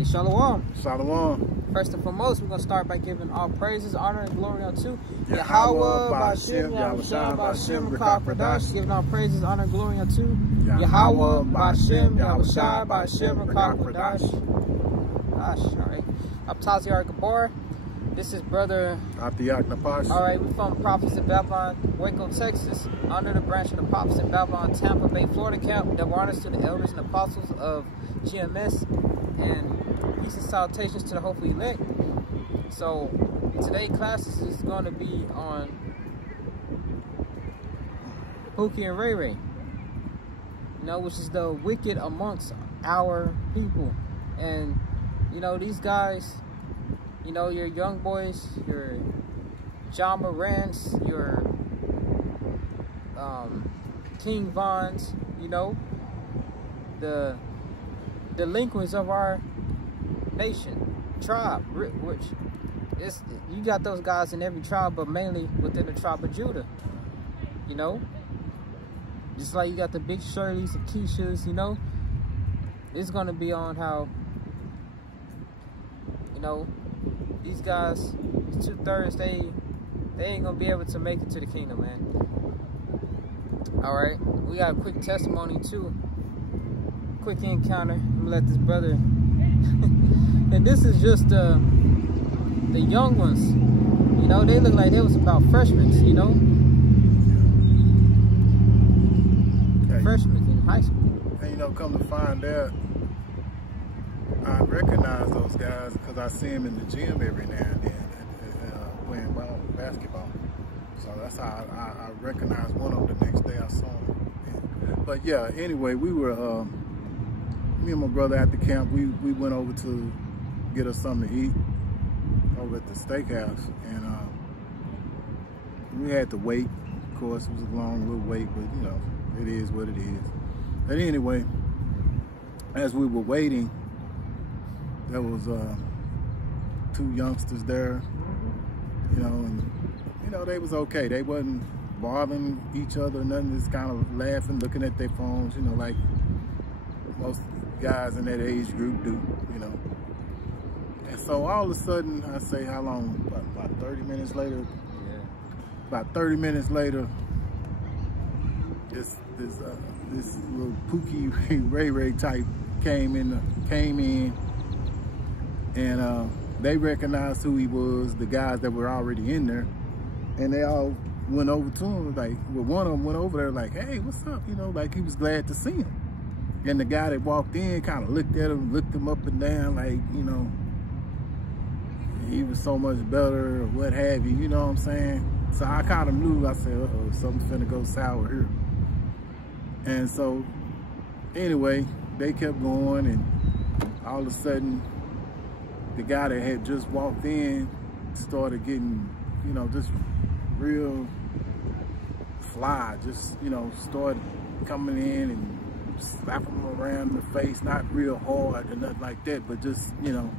Hey, Shalom. Shalom. First and foremost, we're going to start by giving all praises, honor, and glory unto Yahweh, Ba'Shem, Yahushua, Ba'Shem, Rakakwadash. Giving all praises, honor, and glory unto Yahweh, Ba'Shem, Yahushua, Ba'Shem, Rakakwadash. All right. I'm Tazi Gabor. This is Brother Atiyak Napash. All right, we're from Prophets in Babylon, Waco, Texas, under the branch of the Prophets in Babylon, Tampa Bay, Florida camp. Double honors to the elders and apostles of GMS, and peace and salutations to the hopeful elect. So today's classes is going to be on Pookie and Ray Ray, you know, which is the wicked amongst our people. And you know, these guys, you know, your young boys, your John Morants, your King Vons, you know, the delinquents of our nation, tribe, which is, you got those guys in every tribe, but mainly within the tribe of Judah, you know, just like you got the big Shirleys and Keishas, you know. It's going to be on how, you know, these guys, 2/3, they ain't gonna be able to make it to the kingdom, man. All right, we got a quick testimony too, quick encounter. I'm gonna let this brother, and this is just the young ones. You know, they look like they was about freshmen. You know, freshmen in high school. And you know, come to find out, I recognize those guys because I see them in the gym every now and then playing basketball. So that's how I recognized one of them the next day I saw him. But yeah, anyway, we were, me and my brother at the camp, we went over to get us something to eat over at the steakhouse. And we had to wait. Of course, it was a long little wait, but you know, it is what it is. But anyway, as we were waiting, there was two youngsters there, you know, and you know, they was okay. They wasn't bothering each other, nothing, just kind of laughing, looking at their phones, you know, like most guys in that age group do, you know. And so all of a sudden, I say, how long? About 30 minutes later? Yeah. About 30 minutes later, this little Pookie Ray Ray type came in. And they recognized who he was, the guys that were already in there. And they all went over to him, like, well, one of them went over there like, hey, what's up? You know, like he was glad to see him. And the guy that walked in kind of looked at him, looked him up and down, like, you know, he was so much better or what have you, you know what I'm saying? So I kind of knew, I said, uh-oh, something's finna go sour here. And so, anyway, they kept going, and all of a sudden, the guy that had just walked in started getting, you know, just real fly, just, you know, started coming in and slapping him around the face, not real hard or nothing like that, but just, you know.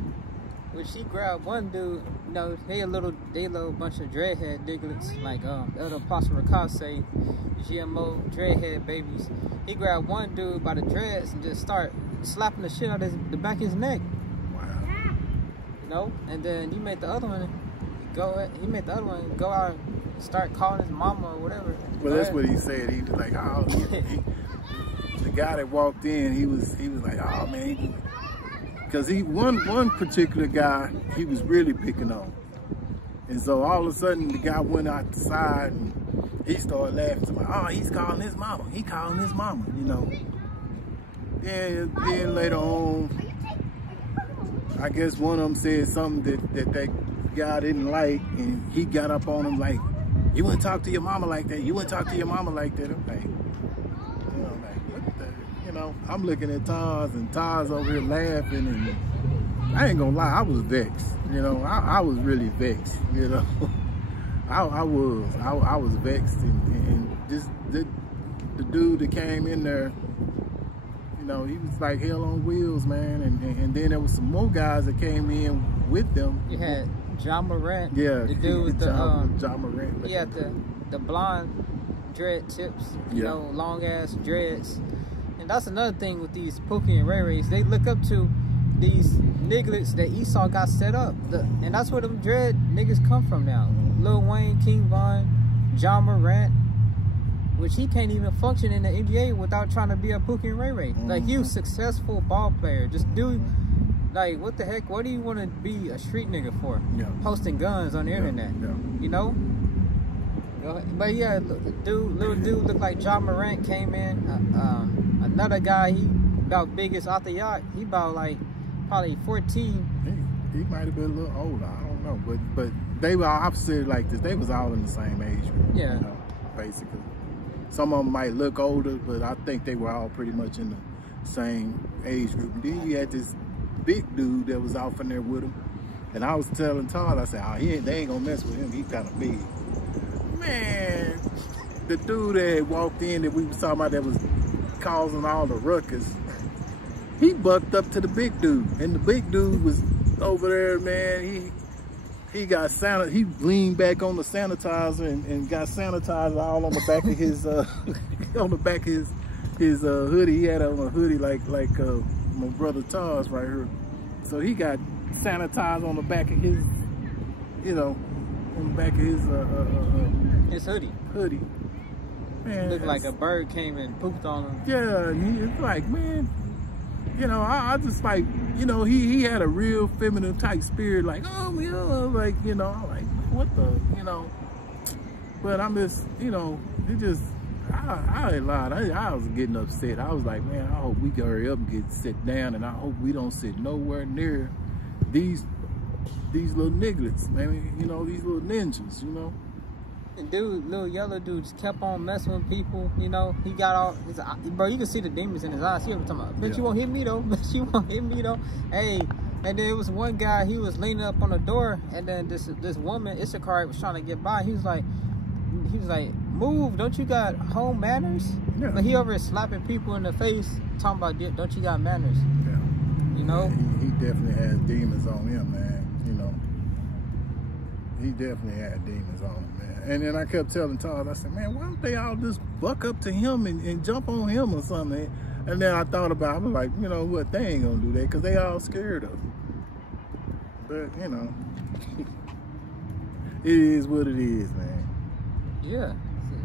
When she grabbed one dude, you know, they a little bunch of dreadhead nigglets, like Elder Apostle Rakah say, GMO dreadhead babies. He grabbed one dude by the dreads and just start slapping the shit out of the back of his neck. No, and then he made the other one go out and start calling his mama or whatever. Well, that's what he said. He was like, oh, the guy that walked in, he was like, oh man, because one particular guy he was really picking on, and so all of a sudden the guy went outside and he started laughing. Like, oh, he's calling his mama. He calling his mama, you know. And then later on, I guess one of them said something that guy didn't like, and he got up on him like, you wouldn't talk to your mama like that. You wouldn't talk to your mama like that. I'm like, you know, like, what the, you know, I'm looking at Taz, and Taz over here laughing, and I ain't gonna lie, I was vexed. You know, I was really vexed, you know. I was vexed, and just the dude that came in there, you know, he was like hell on wheels, man. And then there was some more guys that came in with them. You had John Morant. Yeah, the dude with the John Morant. He had the blonde dread tips, you know, long ass dreads. And that's another thing with these Pookie and Ray Rays. They look up to these nigglets that Esau got set up. And that's where them dread niggas come from now. Lil Wayne, King Von, John Morant, which he can't even function in the NBA without trying to be a Pookie and Ray Ray. Like, you successful ball player. Just do, like, what the heck? What do you want to be a street nigga for? Posting guns on the internet. You know? But yeah, little dude looked like John Morant came in. Another guy, he about biggest out the yacht. He about like probably 14. He might have been a little older. I don't know, but they were opposite like this. They was all in the same age group. Yeah, you know, basically. Some of them might look older, but I think they were all pretty much in the same age group. And then you had this big dude that was off in there with him, and I was telling Todd, I said, "Oh, they ain't gonna mess with him. He kind of big." Man, the dude that walked in that we was talking about that was causing all the ruckus, he bucked up to the big dude, and the big dude was over there, man. He got he leaned back on the sanitizer and got sanitizer all on the back of his on the back of his hoodie. He had on a hoodie like my brother Todd's right here. So he got sanitizer on the back of his, you know, on the back of his hoodie. Man, looked like a bird came and pooped on him. Yeah, and it's like, man, you know, I just like, you know, he had a real feminine type spirit, like, oh, yeah, like, you know, I'm like, what the, you know, but I'm just, you know, it just, I ain't lied, I was getting upset. I was like, man, I hope we can hurry up and get sit down, and I hope we don't sit nowhere near these little nigglets, man, you know, these little ninjas, you know. And dude, little yellow dude just kept on messing with people, you know. He got all his, bro, you can see the demons in his eyes. He was talking about, bitch, you won't hit me though, bitch, you won't hit me though. Hey, and then there was one guy, he was leaning up on the door, and then this woman, Issachar, was trying to get by. He was like, move, don't you got home manners? Yeah. But he over here slapping people in the face, talking about, don't you got manners? Yeah. You know? Yeah, he definitely has demons on him, man, you know. He definitely had demons on him, man. And then I kept telling Todd, I said, man, why don't they all just buck up to him and jump on him or something? And then I thought about it, I was like, you know what, they ain't gonna do that because they all scared of him. But, you know, it is what it is, man. Yeah.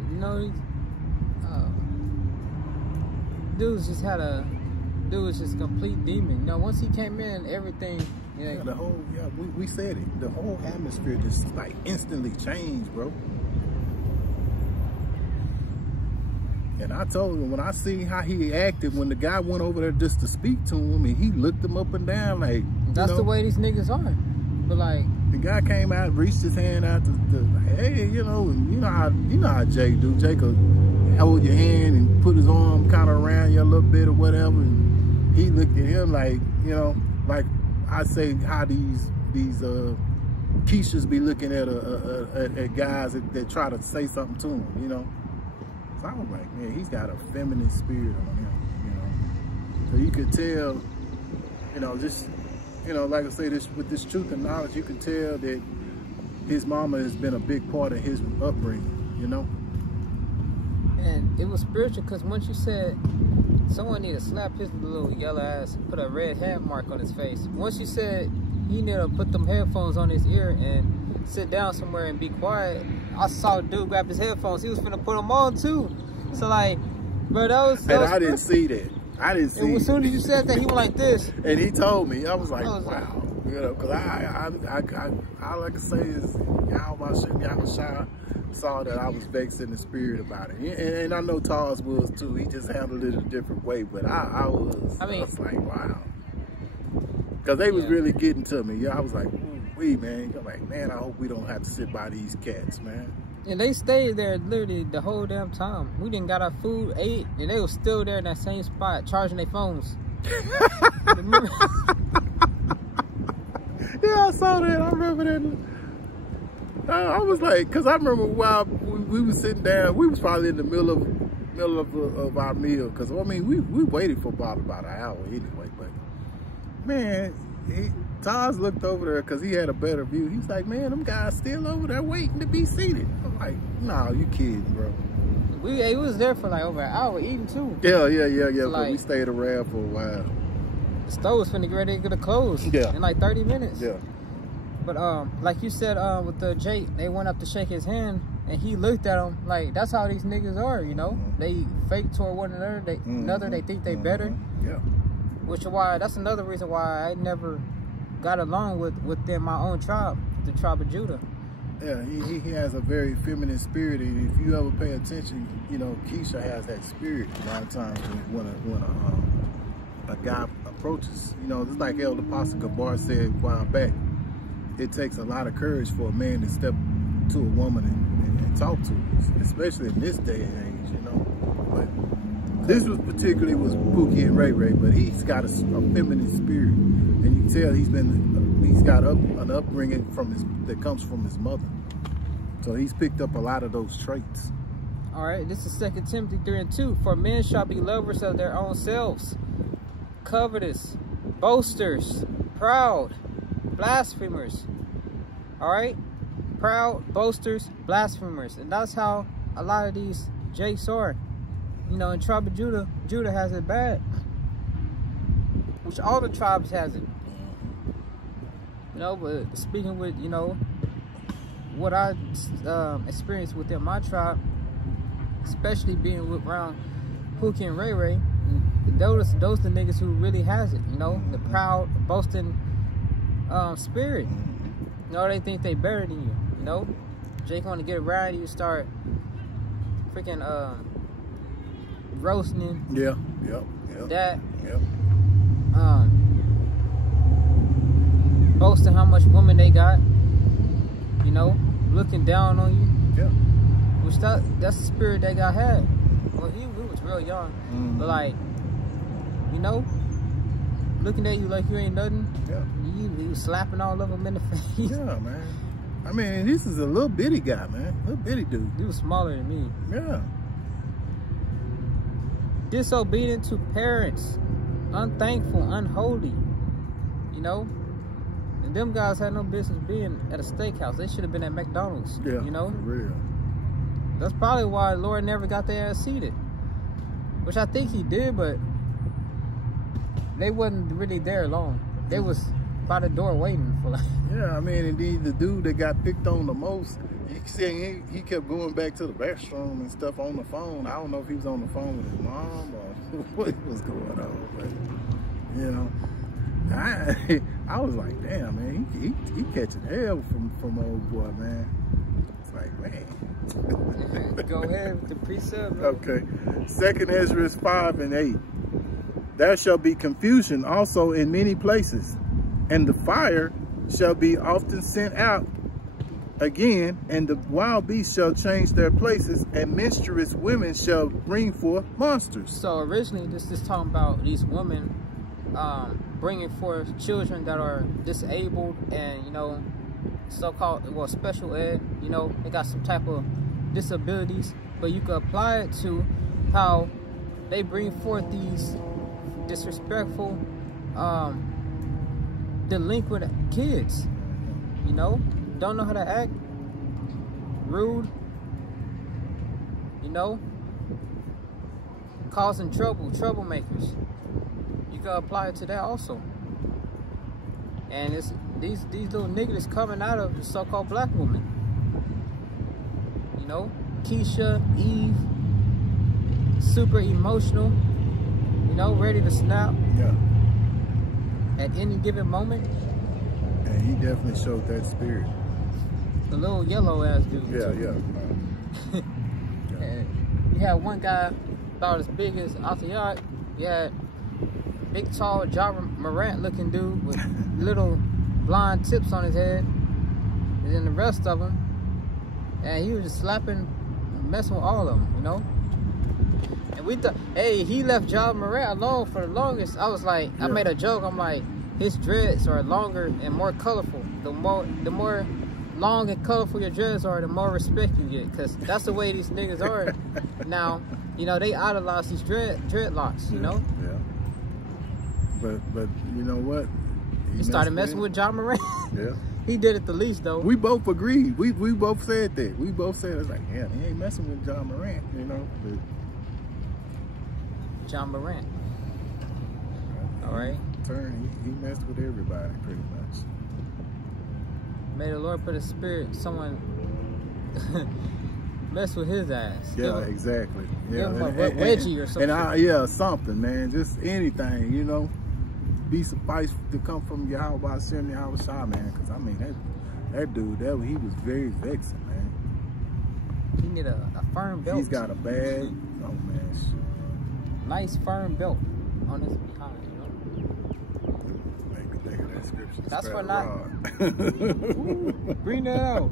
You know, dude was just complete demon. You know, once he came in, everything, yeah, we said it. The whole atmosphere just like instantly changed, bro. And I told him when I see how he acted when the guy went over there just to speak to him, and he looked him up and down like. That's the way these niggas are. But like the guy came out, reached his hand out to like, hey, you know how Jay do. Jay could hold your hand and put his arm kind of around you a little bit or whatever, and he looked at him like, you know, like. I say how these Keishas be looking at guys that try to say something to him, you know. So I was like, man, he's got a feminine spirit on him, you know. So you could tell, you know, just, you know, like I say, with this truth and knowledge, you can tell that his mama has been a big part of his upbringing, you know. And it was spiritual because once you said someone need to slap his little yellow ass and put a red hat mark on his face. Once you said you need to put them headphones on his ear and sit down somewhere and be quiet, I saw a dude grab his headphones. He was finna put them on too. So like, bro, that was I didn't see that. I didn't see. As soon as you said that, he went like this. And he told me. I was like, wow. You know, because I like to say is, y'all saw that I was vexed in the spirit about it. And I know Tars was too. He just handled it a different way. But I was like, wow. Because they was really getting to me. Yeah, I was like, ooh, man. I'm like, man, I hope we don't have to sit by these cats, man. And they stayed there literally the whole damn time. We didn't got our food, ate, and they was still there in that same spot, charging their phones. Yeah, I saw that. I remember that. I was like, because I remember while we was sitting down, we was probably in the middle of our meal. Because, I mean, we waited for about an hour anyway. But, man, Taz looked over there because he had a better view. He's like, man, them guys still over there waiting to be seated. I'm like, no, you kidding, bro. We was there for like over an hour eating too. Yeah. So But we stayed around for a while. the store was finna get ready to close in like 30 minutes. Yeah. But like you said, with the Jake, they went up to shake his hand, and he looked at him like, that's how these niggas are, you know? They fake toward one another. They think they better. Yeah. Which is why, that's another reason why I never got along within my own tribe, the tribe of Judah. Yeah, he has a very feminine spirit, and if you ever pay attention, you know, Keisha has that spirit a lot of times when a guy approaches. You know, just like Elder Apostle Gabar said a while back, it takes a lot of courage for a man to step to a woman and talk to her, especially in this day and age, you know. But this was particularly was Pookie and Ray Ray, but he's got a feminine spirit, and you can tell he's got an upbringing that comes from his mother. So he's picked up a lot of those traits. All right, this is 2 Timothy 3:2. For men shall be lovers of their own selves, covetous, boasters, proud, blasphemers. All right, proud, boasters, blasphemers, and that's how a lot of these Jakes are. You know, in tribe of Judah has it bad, which all the tribes has it. You know, but speaking with, you know, what I experienced within my tribe, especially being around Pookie and Ray Ray, those the niggas who really has it, you know, the proud, boasting spirit. You know, they think they better than you, you know. Jake want to get around you, start freaking roasting. Yeah. That. Yep. Boasting how much women they got, you know, looking down on you. Yeah. Which that's the spirit that God had. Well, he was real young, but like, you know, looking at you like you ain't nothing. Yeah. He was slapping all of them in the face. Yeah, man. I mean, this is a little bitty guy, man. Little bitty dude. He was smaller than me. Yeah. Disobedient to parents, unthankful, unholy, you know. And them guys had no business being at a steakhouse. They should have been at McDonald's. Yeah, you know? For real. That's probably why Lord never got their ass seated. Which I think he did, but they wasn't really there long. They was by the door waiting for like... Yeah, I mean, indeed, the dude that got picked on the most, you can see he kept going back to the restroom and stuff on the phone. I don't know if he was on the phone with his mom or what was going on, but, you know. I was like, damn, man, he catching hell from old boy, man. It's like, man. Go ahead with the precept, bro. Okay. 2 Ezra 5:8. There shall be confusion also in many places, and the fire shall be often sent out again, and the wild beasts shall change their places, and menstruous women shall bring forth monsters. So originally, this is talking about these women bringing forth children that are disabled and, you know, so-called, well, special ed, you know, they got some type of disabilities, but you could apply it to how they bring forth these disrespectful, delinquent kids, you know, don't know how to act, rude, you know, causing trouble, troublemakers. You can apply it to that also. And it's these little niggas coming out of the so-called black woman. You know, Keisha, Eve, super emotional, you know, ready to snap. Yeah. At any given moment. And he definitely showed that spirit. The little yellow ass dude. Yeah, too. yeah. And you had one guy about as big as Altayat. You had big, tall, John Morant looking dude with little blonde tips on his head. And then the rest of them. And he was just slapping, messing with all of them, you know? And we thought, hey, he left John Morant alone for the longest. I was like, I made a joke. I'm like, his dreads are longer and more colorful. The more long and colorful your dreads are, the more respect you get. Because that's the way these niggas are. Now, you know, they idolize these dreadlocks, you know? Yeah. But you know what? He started messing with John Morant. Yeah. He did it the least, though. We both agreed. We both said that. We both said, it's like, yeah, he ain't messing with John Morant, you know? But John Morant. All right. turn. He messed with everybody pretty much. May the Lord put a spirit, someone mess with his ass. Yeah, exactly. Yeah, give him a wedgie or something. Yeah, something, man. Just anything, you know. Be suffice to come from Yahweh Hashem, Yahweh Shah, man. Because I mean, that dude, he was very vexing, man. He need a firm belt. He's got a bad, oh man, shit. Nice firm belt on his behind, you know. Make me think of that scripture. That's for not. Ooh, bring that out.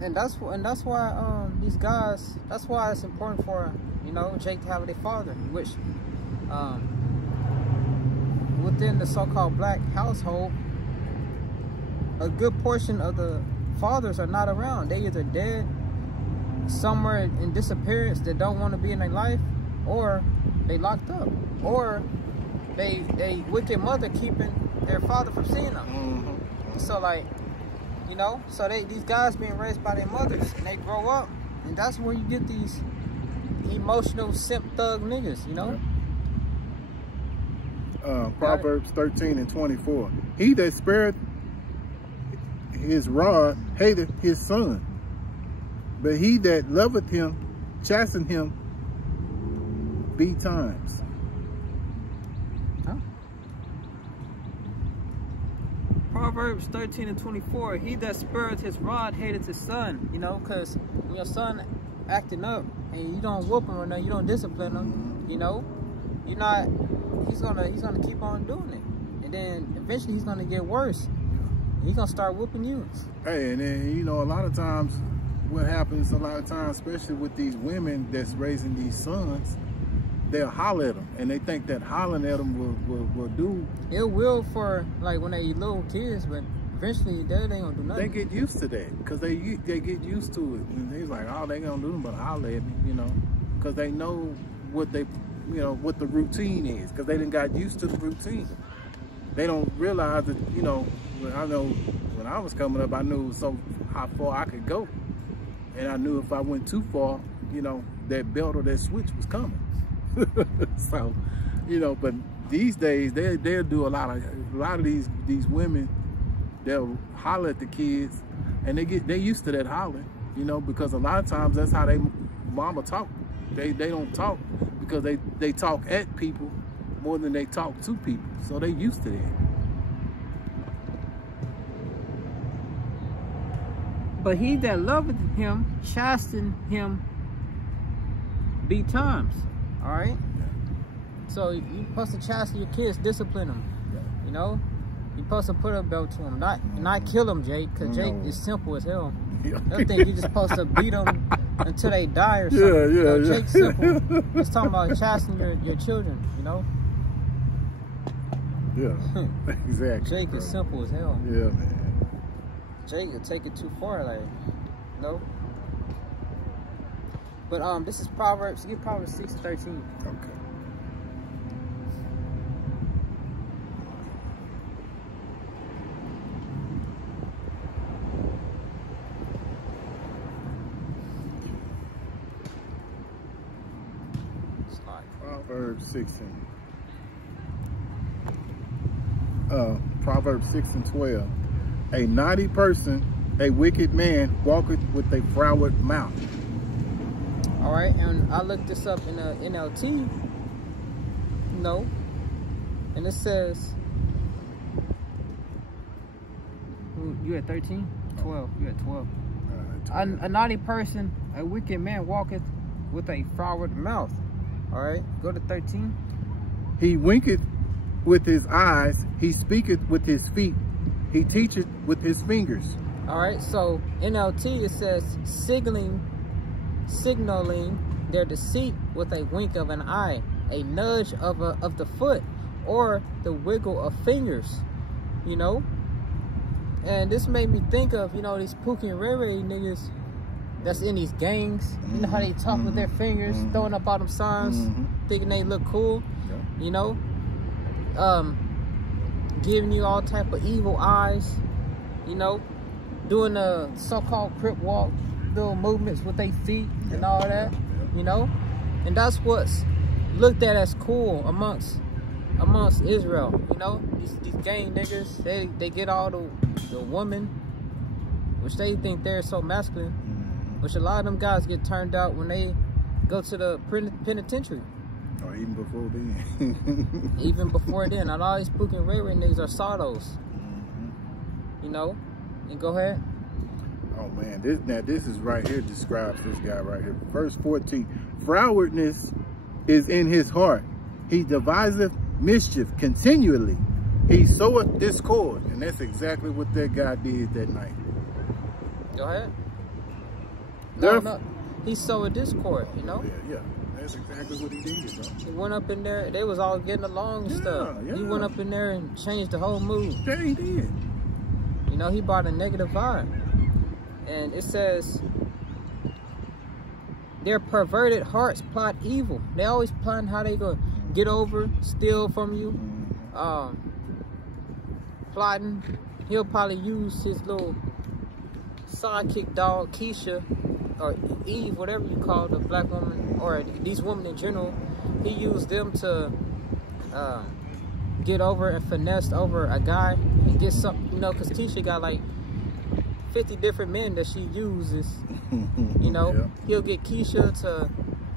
And that's why these guys. That's why it's important for Jake to have their father, which within the so-called black household, a good portion of the fathers are not around. They either dead, somewhere in disappearance that don't want to be in their life, or they locked up, or they wicked mother keeping their father from seeing them. Mm-hmm. So like, so these guys being raised by their mothers, and they grow up, and that's where you get these emotional simp thug niggas, Proverbs 13:24. He that spareth his rod hateth his son, but he that loveth him chasten him betimes. Huh? Proverbs 13:24. He that spareth his rod hateth his son. Because when your son acting up and you don't whoop him or nothing, you don't discipline him, you're not. He's gonna keep on doing it, and then eventually he's gonna get worse. He's gonna start whooping you. Hey, and then a lot of times, what happens especially with these women that's raising these sons, they'll holler at them, and they think that hollering at them will do. It will for like when they little kids, but eventually they ain't gonna do nothing. They get used to that because they get used to it, and he's like, all they gonna do but holler at me, because they know what they. What the routine is, because they done got used to the routine. They don't realize that, I know when I was coming up, I knew how far I could go. And I knew if I went too far, that belt or that switch was coming. So, but these days, they'll do a lot of these women, they'll holler at the kids, and they used to that hollering, because a lot of times that's how they mama talk. They don't talk because they talk at people more than they talk to people. So they used to that. But he that loveth him, chasten him betimes. All right? Yeah. So you're supposed to chasten your kids, discipline them. Yeah. You're supposed to put a belt to them, not kill them, Jake, because Jake is simple as hell. Yeah. I think you're just supposed to beat them until they die or something. Yeah. Jake's simple. It's talking about chastening your children, Yeah, exactly. Jake is simple as hell. Yeah, man. Jake will take it too far, like, But this is Proverbs. Get Proverbs 6:13. Okay. Proverbs 16. Proverbs 6:12. A naughty person, a wicked man, walketh with a froward mouth. All right, and I looked this up in a NLT. And it says, you at 13? 12. You at 12. A naughty person, a wicked man, walketh with a froward mouth. All right, go to 13. He winketh with his eyes, he speaketh with his feet, he teacheth with his fingers. All right, so NLT, it says signaling their deceit with a wink of an eye, a nudge of the foot, or the wiggle of fingers, And this made me think of, these Pookie and Ray Ray niggas that's in these gangs. You know how they talk with their fingers, throwing up all them signs, thinking they look cool, giving you all type of evil eyes, doing the so-called crip walk, little movements with their feet and all that, And that's what's looked at as cool amongst amongst Israel. You know, these gang niggas, they get all the women, which they think they're so masculine, which a lot of them guys get turned out when they go to the penitentiary. Or even before then. Even before then. And all these Pookie and Ray niggas are Sardos. You know? And go ahead. Oh man, this is right here describes this guy right here. Verse 14. Frowardness is in his heart. He deviseth mischief continually. He soweth discord. And that's exactly what that guy did that night. Go ahead. No. He sowed discord, you know? Yeah. That's exactly what he did, bro. He went up in there, they was all getting along and stuff. Yeah. He went up in there and changed the whole mood. Yeah, he did. You know, he brought a negative vibe. And it says, their perverted hearts plot evil. They always plotting how they gonna get over, steal from you. Plotting. He'll probably use his little sidekick dog, Keisha, or Eve, whatever you call the black woman, or these women in general. He used them to get over and finesse over a guy and get something, you know, because Keisha got like 50 different men that she uses. You know, yeah. He'll get Keisha to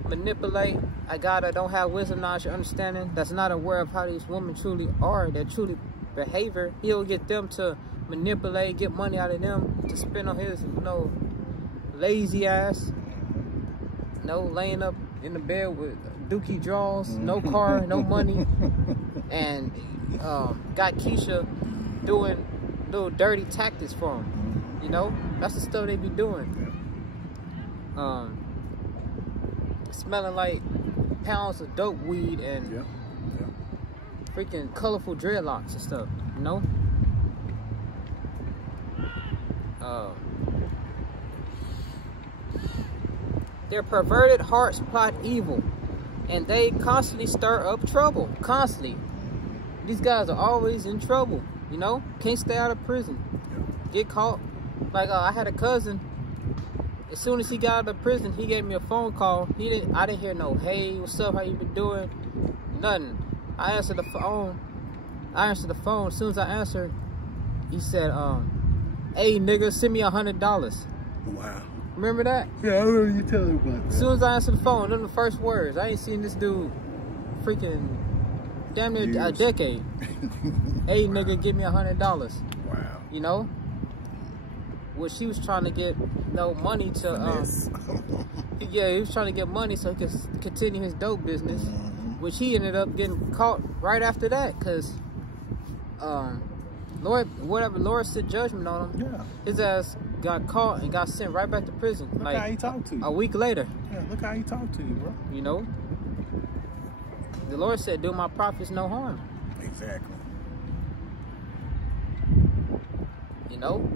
manipulate a guy that don't have wisdom, knowledge, or understanding, that's not aware of how these women truly are, their truly behavior. He'll get them to manipulate, get money out of them to spend on his, you know, lazy ass. No, laying up in the bed with dookie draws, no car, no money, and got Keisha doing little dirty tactics for him. You know, that's the stuff they be doing. Smelling like pounds of dope weed and freaking colorful dreadlocks and stuff. You know. Their perverted hearts plot evil, and they constantly stir up trouble. Constantly. These guys are always in trouble, you know? Can't stay out of prison. Get caught. Like, I had a cousin. As soon as he got out of prison, he gave me a phone call. I didn't hear no, hey, what's up, how you been doing? Nothing. I answered the phone. As soon as I answered, he said, hey, nigga, send me $100. Wow. Remember that? Yeah, I remember you telling me about that. As soon as I answered the phone, them the first words. I ain't seen this dude freaking damn near a decade. Hey, nigga, give me $100. Wow. You know? Well, she was trying to get money to yeah, he was trying to get money so he could continue his dope business, which he ended up getting caught right after that, because Lord sent judgment on him. Yeah. His ass got caught and got sent right back to prison. Look how he talked to you. A week later. Yeah, look how he talked to you, bro. You know? The Lord said, do my prophets no harm. Exactly. You know?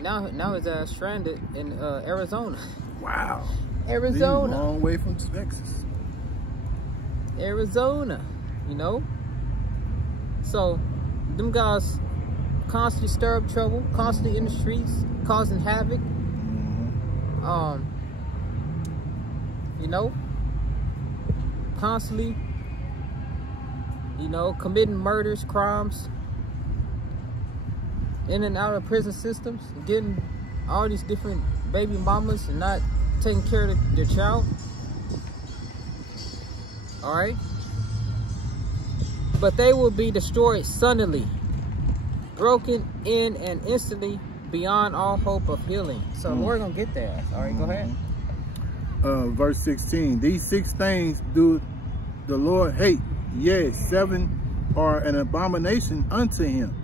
Now his ass stranded in Arizona. Wow. Arizona. He's a long way from Texas. Arizona. You know? So, them guys constantly stir up trouble, constantly in the streets, causing havoc. You know, constantly, you know, committing murders, crimes, in and out of prison systems, getting all these different baby mamas and not taking care of their child. All right. But they will be destroyed suddenly, broken in and instantly, beyond all hope of healing. So we're gonna get there. All right, go ahead. Verse 16. These 6 things do the Lord hate. Yes, 7 are an abomination unto him.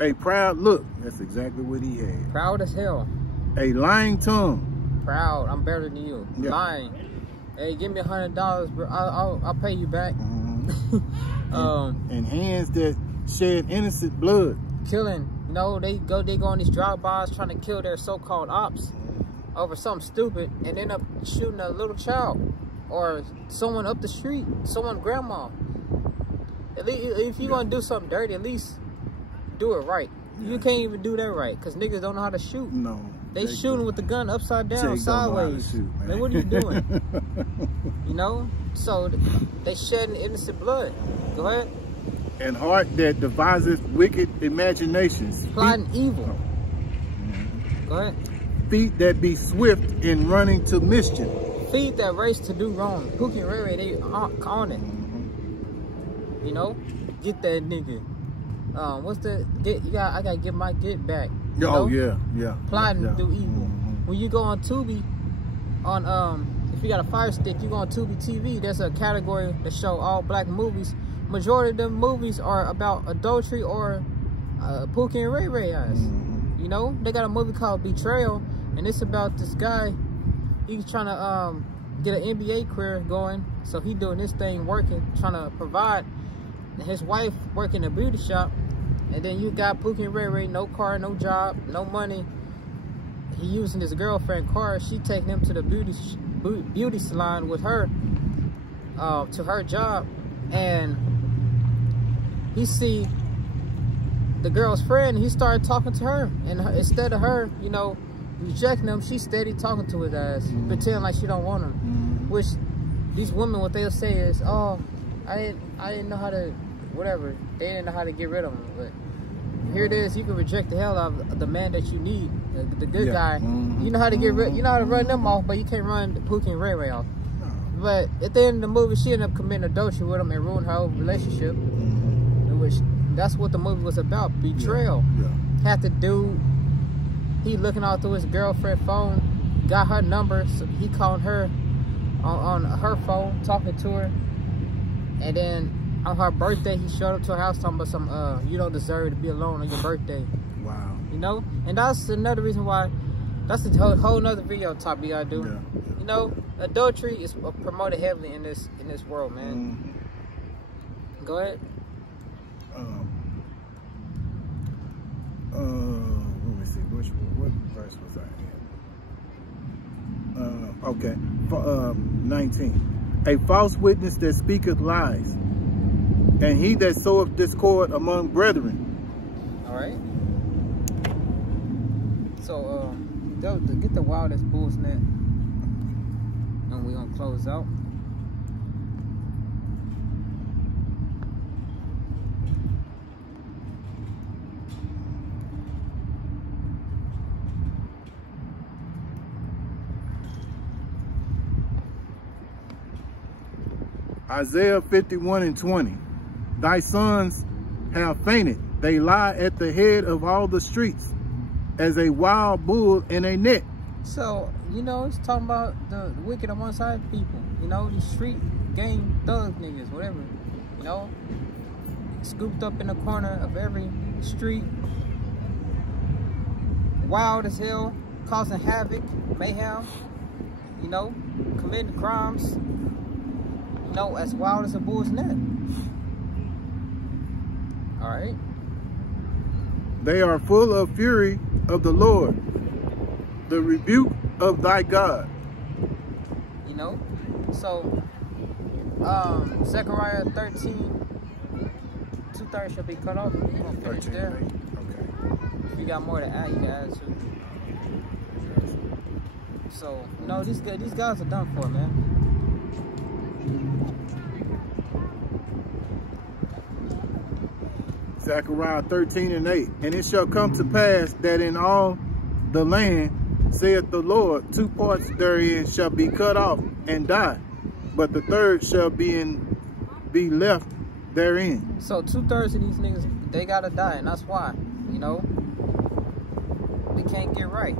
A proud look. That's exactly what he had. Proud as hell. A lying tongue. Proud. I'm better than you. Yeah. Lying. Hey, give me $100, bro. I'll pay you back. And hands that shed innocent blood. Killing. You know, they go on these drive-bys trying to kill their so-called ops over something stupid and end up shooting a little child or someone up the street, someone grandma. At least, if you're gonna do something dirty, at least do it right. Yeah. You can't even do that right because niggas don't know how to shoot. No. They shooting with the gun upside down, sideways. Shoot, man. Man, what are you doing? You know? So they shedding innocent blood. Go ahead. And heart that deviseth wicked imaginations. Plotting evil. Go ahead. Feet that be swift in running to mischief. Feet that race to do wrong. Pookie and Ray Ray, they on it. You know? Get that nigga. What's the I gotta get my get back. You know? Yeah. Plotting to do evil. When you go on Tubi, if you got a Fire Stick, you go on Tubi TV, there's a category that show all black movies. Majority of them movies are about adultery or Pookie and Ray Ray eyes. You know, they got a movie called Betrayal, and it's about this guy. He's trying to get an NBA career going, so he doing this thing, working, trying to provide. And his wife working a beauty shop, and then you got Pookie and Ray Ray, no car, no job, no money. He using his girlfriend's car. She taking him to the beauty salon with her, to her job, and he see the girl's friend. He started talking to her, and instead of her, you know, rejecting him, she steady talking to his ass, pretending like she don't want him. Which these women, what they'll say is, "Oh, I didn't know how to, whatever." They didn't know how to get rid of him. But here it is. You can reject the hell out of the man that you need, the good guy. You know how to get rid. You know how to run them off, but you can't run Pookie and Ray Ray off. But at the end of the movie, she ended up committing adultery with him and ruined her whole relationship. Which that's what the movie was about. Betrayal. Had to do. He looking out through his girlfriend's phone, got her number, so he called her on her phone, talking to her, and then on her birthday, he showed up to her house talking about some, you don't deserve to be alone on your birthday. Wow. You know? And that's another reason why, that's a whole nother video topic we gotta do. You know, adultery is promoted heavily in this world, man. Go ahead. Let me see, what verse was I in? Okay, 19. A false witness that speaketh lies, and he that soweth discord among brethren. All right. So, get the wildest bull's net, and we're gonna close out. Isaiah 51:20. Thy sons have fainted. They lie at the head of all the streets as a wild bull in a net. So, you know, it's talking about the wicked on one side of people. You know, these street gang thug niggas, whatever. You know, scooped up in the corner of every street. Wild as hell, causing havoc, mayhem. You know, committing crimes. No, as wild as a bull's net. All right. They are full of fury of the Lord, the rebuke of thy God. You know, so Zechariah 13, 2/3 shall be cut off. We're gonna finish there. Okay. If you got more to add, you can add too. So no, these guys are done for, man. Zechariah 13:8. And it shall come to pass that in all the land, saith the Lord, 2 parts therein shall be cut off and die, but the third shall be left therein. So 2/3 of these niggas, they gotta die, and that's why, you know, we can't get right.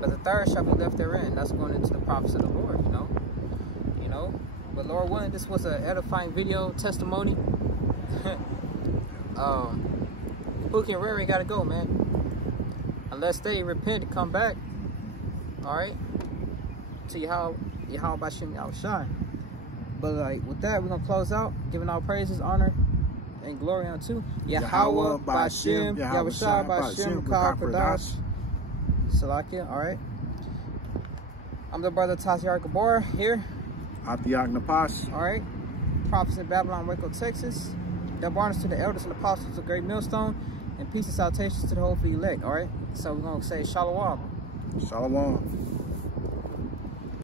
But the third shall be left therein. That's going into the prophets of the Lord, you know. You know. But Lord willing, this was an edifying video testimony. Pookie and Ray Ray gotta go, man. Unless they repent and come back. Alright? To Yahweh Bashim Yahweh Shine. But like with that, we're gonna close out, giving all praises, honor, and glory unto Yahweh Bashim Yahweh Shine Bashim Kal Kadash Salakia. Alright. I'm the brother Taziar Gabor here. Atiyak Napash. Alright. Prophets in Babylon, Waco, Texas. Double honors to the elders and apostles of Great Millstone, and peace and salutations to the whole for elect. All right, so we're gonna say shalom. Shalom.